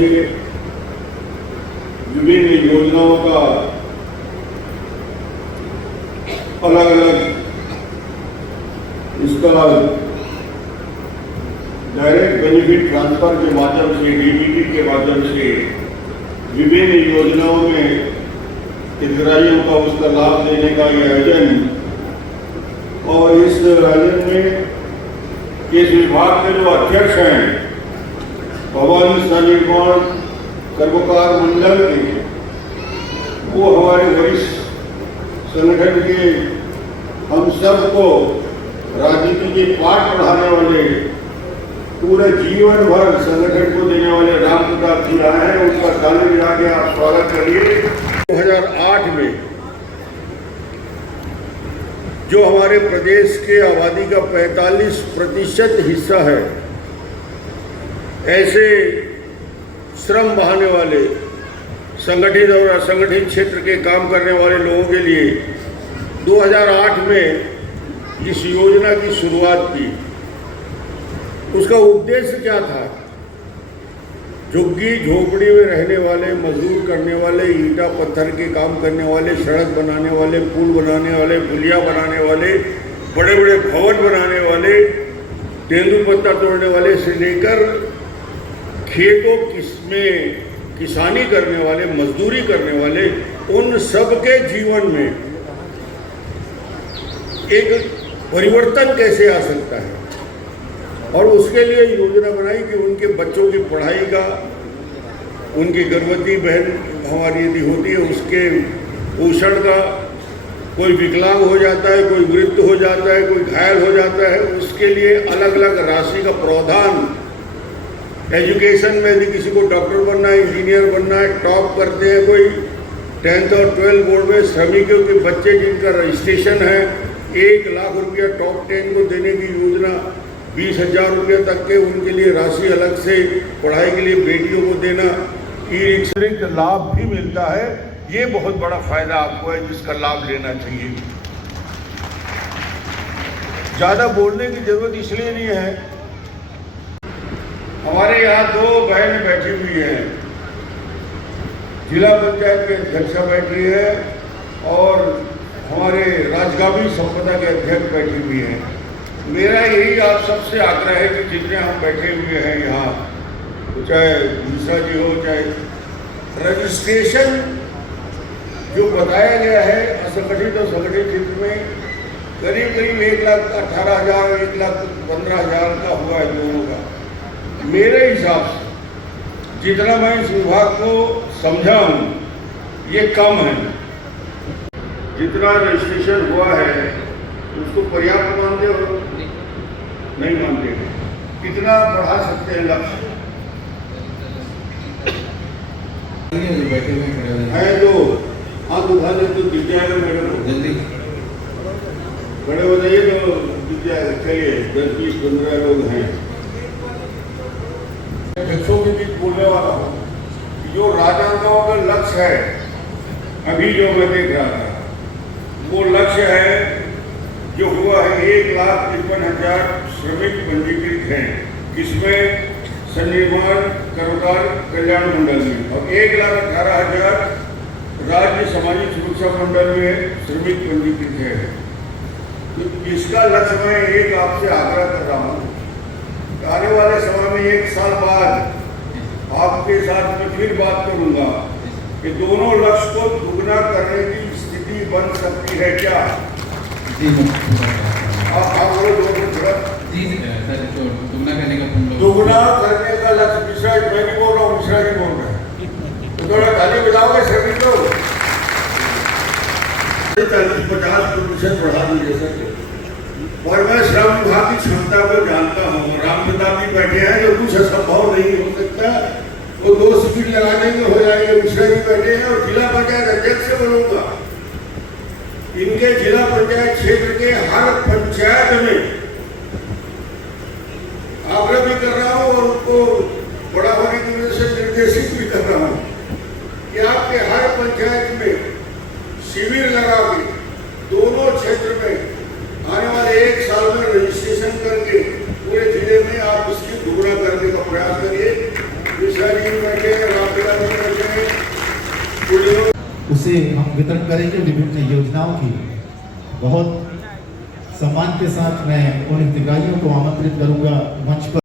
से विभिन्न योजनाओं का अलग अलग इसका डायरेक्ट बेनिफिट ट्रांसफर के माध्यम से, डीबीटी के माध्यम से विभिन्न योजनाओं में हितग्राहियों का उसका लाभ देने का ये आयोजन, और इस आयोजन में इस विभाग के जो अध्यक्ष हैं भवन निर्माण कर्मकार मंडल के, वो हमारे वरिष्ठ संगठन के हम सबको राजनीति के पाठ पढ़ाने वाले, पूरे जीवन भर संगठन को देने वाले राम प्रताप जी आए हैं। उनका ताली बजा के आप स्वागत करिए। 2008 में जो हमारे प्रदेश के आबादी का 45% हिस्सा है, ऐसे श्रम बहाने वाले संगठित और असंगठित क्षेत्र के काम करने वाले लोगों के लिए 2008 में इस योजना की शुरुआत की। उसका उद्देश्य क्या था? झुग्गी झोपड़ी में रहने वाले, मजदूर करने वाले, ईंटा पत्थर के काम करने वाले, सड़क बनाने वाले, पुल बनाने वाले, पुलिया बनाने वाले, बड़े बड़े भवन बनाने वाले, तेंदुपत्ता तोड़ने वाले से लेकर खेतों में किसानी करने वाले, मजदूरी करने वाले, उन सब के जीवन में एक परिवर्तन कैसे आ सकता है, और उसके लिए योजना बनाई कि उनके बच्चों की पढ़ाई का, उनकी गर्भवती बहन हमारी यदि होती है उसके पोषण का, कोई विकलांग हो जाता है, कोई वृद्ध हो जाता है, कोई घायल हो जाता है, उसके लिए अलग अलग राशि का प्रावधान। एजुकेशन में यदि किसी को डॉक्टर बनना है, इंजीनियर बनना है, टॉप करते हैं कोई 10th और 12 बोर्ड में, श्रमिकों के बच्चे जिनका रजिस्ट्रेशन है, 1 लाख रुपया टॉप 10 को देने की योजना, 20,000 रुपये तक के उनके लिए राशि अलग से, पढ़ाई के लिए बेटियों को देना, ई-रिक्शा लाभ भी मिलता है। ये बहुत बड़ा फायदा आपको है, जिसका लाभ लेना चाहिए। ज़्यादा बोलने की जरूरत इसलिए नहीं है, हमारे यहाँ 2 बहन बैठी हुई हैं, जिला पंचायत के अध्यक्षा बैठी है और हमारे राजगामी संपदा के अध्यक्ष बैठी हुई हैं। मेरा यही आप सबसे आग्रह है कि जितने हम बैठे हुए हैं यहाँ, चाहे मिश्रा जी हो, चाहे रजिस्ट्रेशन जो बताया गया है असंगठित और संगठित क्षेत्र में करीब करीब 1,18,000 1,15,000 का हुआ है दोनों का। मेरे हिसाब से जितना मैं इस विभाग को समझा हूँ, ये कम है। जितना रजिस्ट्रेशन हुआ है उसको पर्याप्त मानते हो? नहीं मानते। कितना बढ़ा सकते हैं लक्ष्य? है जो हाथ उठा दे तो दिख जाएगा मैडम, जल्दी खड़े हो जाइए तो दिख जाएगा। चलिए 10, 20, 15 लोग हैं। बच्चों के बीच बोलने वाला हूँ, जो राजनांदगांव का लक्ष्य है, अभी जो मैं देख रहा था, वो लक्ष्य है जो हुआ है 1,53,000 श्रमिक पंजीकृत हैं, जिसमें सन्निर्माण कर्मकार कल्याण मंडल में, और 1,18,000 राज्य सामाजिक सुरक्षा मंडल में श्रमिक पंजीकृत है। तो इसका लक्ष्य मैं एक आपसे आग्रह कर रहा हूँ, आने वाले समय में 1 साल बाद आपके साथ मैं फिर बात करूँगा कि दोनों लक्ष्य को दुगना करने की स्थिति बन सकती है क्या? आप बोलो दुगना करने का लक्ष्य। मिश्रा जी, मैं नहीं बोल रहा हूँ, मिश्रा जी बोल रहे हैं, तो थोड़ा ताली बजाओगे सभी लोग? 40-50% बढ़ा दीजिए सर। और मैं श्रम विभाग की क्षमता को जानता हूँ। राम प्रताप जी बैठे हैं, जो कुछ असंभव नहीं हो सकता, वो 2 शिविर लगा देंगे, हो जाएंगे। मिश्रा जी बैठे हैं और जिला पंचायत अध्यक्ष से बोलूंगा, इनके जिला पंचायत क्षेत्र के हर पंचायत में आग्रह भी कर रहा हूँ और उनको बड़ा होने की वजह से निर्देशित भी कर रहा हूँ कि आपके हर पंचायत में शिविर लगा के दोनों क्षेत्र में आने वाले 1 साल में रजिस्ट्रेशन करके पूरे जिले में आप उसकी दुगना करने का प्रयास करिए। मिश्रा जी बैठे, रामविलास जी बैठे, कुछ लोग उसे हम वितरण करेंगे विभिन्न योजनाओं की। बहुत सम्मान के साथ मैं उन हितग्राहियों को आमंत्रित करूंगा मंच पर।